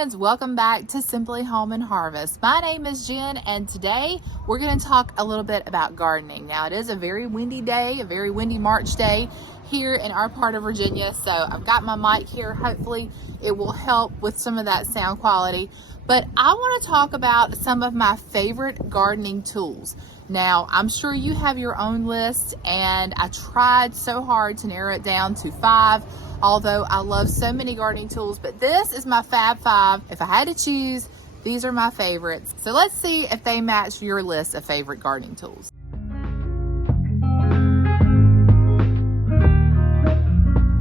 friends, welcome back to Simply Home and Harvest. My name is Jen, and today we're going to talk a little bit about gardening. Now, it is a very windy day, a very windy March day here in our part of Virginia, so I've got my mic here. Hopefully it will help with some of that sound quality. But I want to talk about some of my favorite gardening tools. Now, I'm sure you have your own list, and I tried so hard to narrow it down to 5, although I love so many gardening tools, but this is my Fab 5. If I had to choose, these are my favorites. So let's see if they match your list of favorite gardening tools.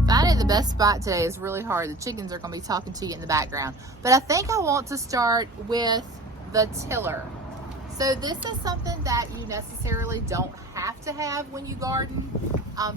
Finding the best spot today is really hard. The chickens are going to be talking to you in the background. But I think I want to start with the tiller. So this is something that you necessarily don't have to have when you garden,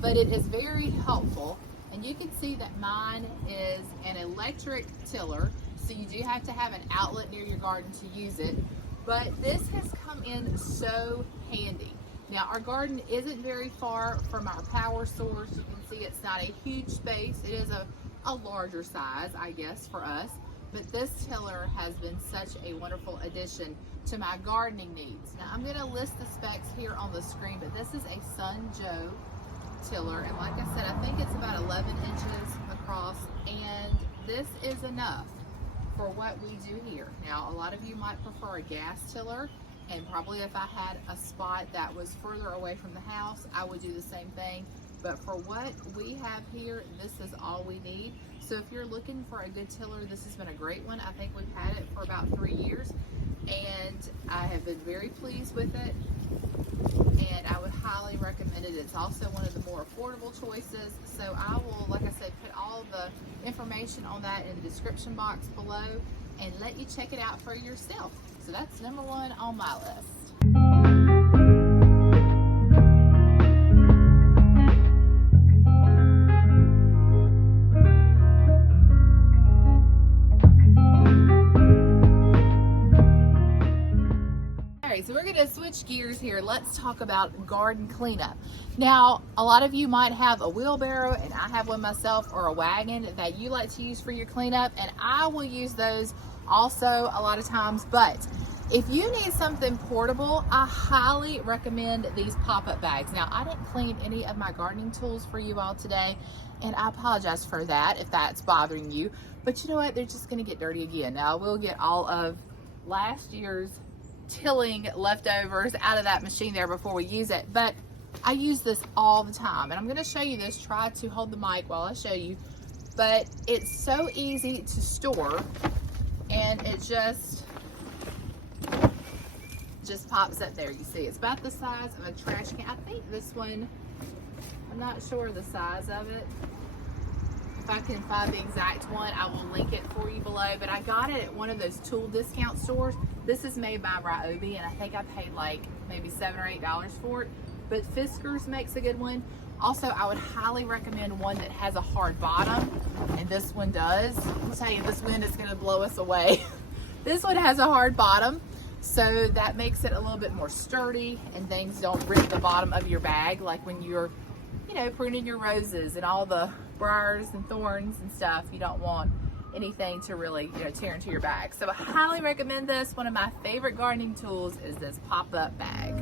but it is very helpful. And you can see that mine is an electric tiller, so you do have to have an outlet near your garden to use it. But this has come in so handy. Now, our garden isn't very far from our power source. You can see it's not a huge space. It is a larger size, I guess, for us. But this tiller has been such a wonderful addition to my gardening needs. Now, I'm going to list the specs here on the screen, but this is a Sun Joe tiller, and like I said, I think it's about 11 inches across, and this is enough for what we do here. Now, a lot of you might prefer a gas tiller, and probably if I had a spot that was further away from the house, I would do the same thing. But for what we have here, this is all we need. So if you're looking for a good tiller, this has been a great one. I think we've had it for about 3 years, and I have been very pleased with it, and I would highly recommend it. It's also one of the more affordable choices. So I will, like I said, put all the information on that in the description box below and let you check it out for yourself. So that's number 1 on my list. So we're going to switch gears here. Let's talk about garden cleanup. Now, a lot of you might have a wheelbarrow, and I have one myself, or a wagon that you like to use for your cleanup, and I will use those also a lot of times. But if you need something portable, I highly recommend these pop-up bags. Now, I didn't clean any of my gardening tools for you all today, and I apologize for that if that's bothering you. But you know what? They're just going to get dirty again. Now, we'll get all of last year's tilling leftovers out of that machine there before we use it, but I use this all the time, and I'm going to show you this. Try to hold the mic while I show you, but it's so easy to store, and it just pops up there. You see, it's about the size of a trash can. I think this one, I'm not sure the size of it. If I can find the exact one, I will link it for you below, but I got it at one of those tool discount stores. This is made by Ryobi, and I think I paid like maybe $7 or $8 for it, but Fiskars makes a good one. Also, I would highly recommend one that has a hard bottom, and this one does. I'll tell you, this wind is going to blow us away. This one has a hard bottom, so that makes it a little bit more sturdy, and things don't rip the bottom of your bag like when you're, you know, pruning your roses and all the briars and thorns and stuff. You don't want anything to really, you know, tear into your bag. So I highly recommend this. One of my favorite gardening tools is this pop-up bag.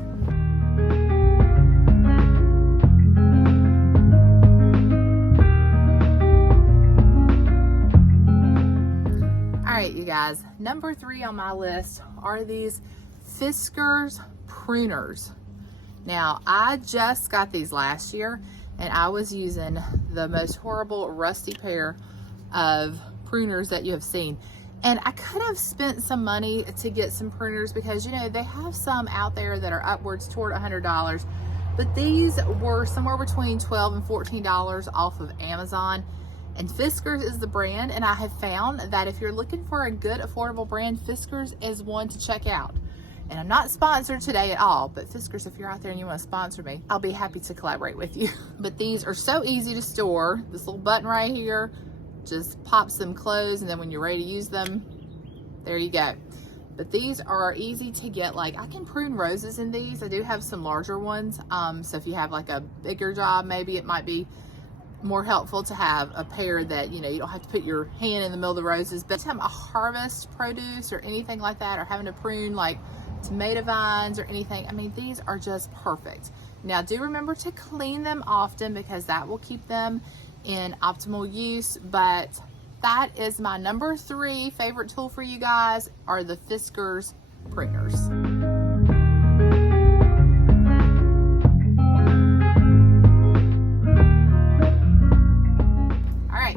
All right, you guys, number 3 on my list are these Fiskars pruners. Now, I just got these last year, and I was using the most horrible rusty pair of pruners that you have seen. And I could have spent some money to get some pruners because, you know, they have some out there that are upwards toward $100. But these were somewhere between $12 and $14 off of Amazon. And Fiskars is the brand, and I have found that if you're looking for a good affordable brand, Fiskars is one to check out. And I'm not sponsored today at all, but Fiskars, if you're out there and you want to sponsor me, I'll be happy to collaborate with you. But these are so easy to store. This little button right here just pops them closed, and then when you're ready to use them, there you go. But these are easy to get. Like, I can prune roses in these. I do have some larger ones, so if you have like a bigger job, maybe it might be more helpful to have a pair that, you know, you don't have to put your hand in the middle of the roses. But anytime I harvest produce or anything like that, or having to prune like tomato vines or anything, I mean, these are just perfect. Now, do remember to clean them often because that will keep them in optimal use. But that is my number 3 favorite tool for you guys, are the Fiskars pruners.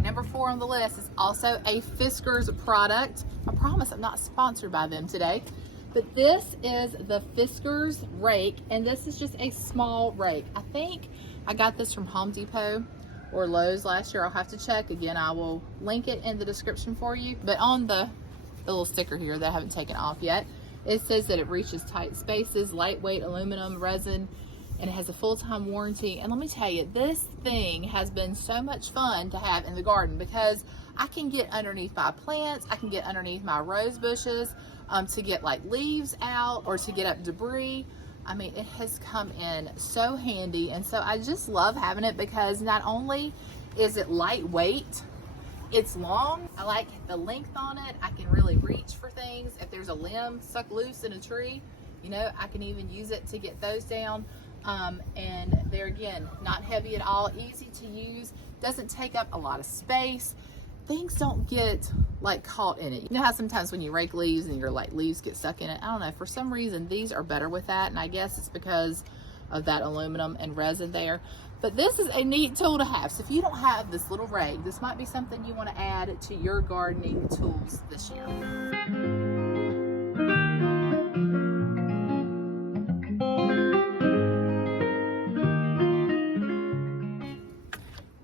Number 4 on the list is also a Fiskars product. I promise I'm not sponsored by them today, but this is the Fiskars rake, and this is just a small rake. I think I got this from Home Depot or Lowe's last year. I'll have to check. Again, I will link it in the description for you. But on the little sticker here that I haven't taken off yet, it says that it reaches tight spaces, lightweight aluminum resin, and it has a full-time warranty. And let me tell you, this thing has been so much fun to have in the garden because I can get underneath my plants, I can get underneath my rose bushes to get like leaves out or to get up debris. I mean, it has come in so handy, and so I just love having it because not only is it lightweight, it's long. I like the length on it. I can really reach for things. If there's a limb stuck loose in a tree, you know, I can even use it to get those down. And they're, again, not heavy at all, easy to use, doesn't take up a lot of space. Things don't get like caught in it. You know how sometimes when you rake leaves and your like leaves get stuck in it? I don't know, for some reason these are better with that, and I guess it's because of that aluminum and resin there. But this is a neat tool to have. So if you don't have this little rake, this might be something you want to add to your gardening tools this year.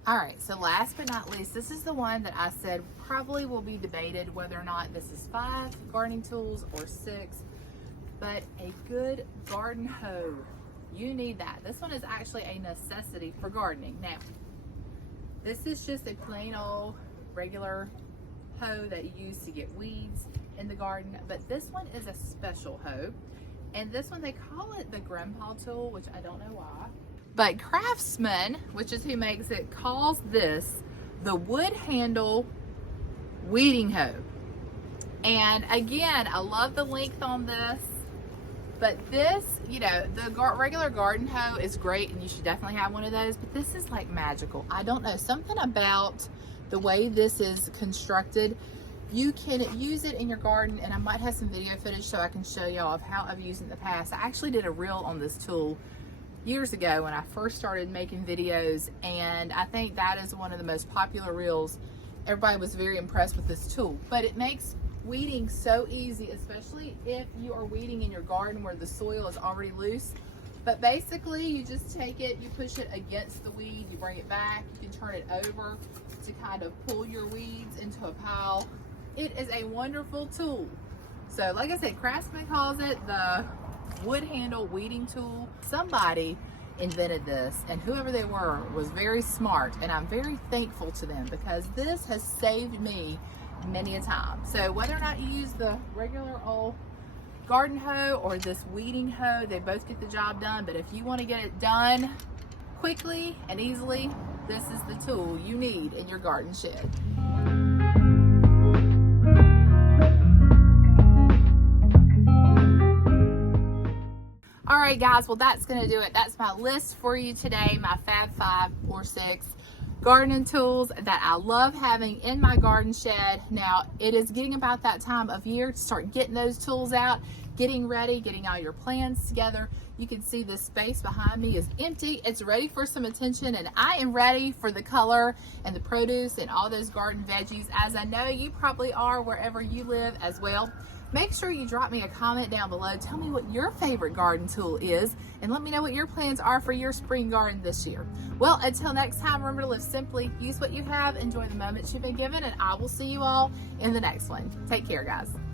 All right, so last but not least, this is the one that I said probably will be debated whether or not this is 5 gardening tools or 6, but a good garden hoe. You need that. This one is actually a necessity for gardening. Now, this is just a plain old regular hoe that you use to get weeds in the garden, but this one is a special hoe. And this one, they call it the grandpa tool, which I don't know why. But Craftsman, which is who makes it, calls this the wood handle weeding hoe. And again, I love the length on this, but this, you know, the regular garden hoe is great and you should definitely have one of those, but this is like magical. I don't know, something about the way this is constructed. You can use it in your garden, and I might have some video footage so I can show y'all of how I've used it in the past. I actually did a reel on this tool years ago when I first started making videos, and I think that is one of the most popular reels. Everybody was very impressed with this tool, but it makes weeding so easy, especially if you are weeding in your garden where the soil is already loose. But basically, you just take it, you push it against the weed, you bring it back, you can turn it over to kind of pull your weeds into a pile. It is a wonderful tool. So like I said, Craftsman calls it the wood handle weeding tool. Somebody invented this, and whoever they were was very smart, and I'm very thankful to them because this has saved me many a time. So whether or not you use the regular old garden hoe or this weeding hoe, they both get the job done. But if you want to get it done quickly and easily, this is the tool you need in your garden shed. All right, guys, well, that's going to do it. That's my list for you today, my Fab 5 or 6 gardening tools that I love having in my garden shed. Now, it is getting about that time of year to start getting those tools out, getting ready, getting all your plans together. You can see the space behind me is empty. It's ready for some attention, and I am ready for the color and the produce and all those garden veggies, as I know you probably are wherever you live as well. Make sure you drop me a comment down below. Tell me what your favorite garden tool is, and let me know what your plans are for your spring garden this year. Well, until next time, remember to live simply, use what you have, enjoy the moments you've been given, and I will see you all in the next one. Take care, guys.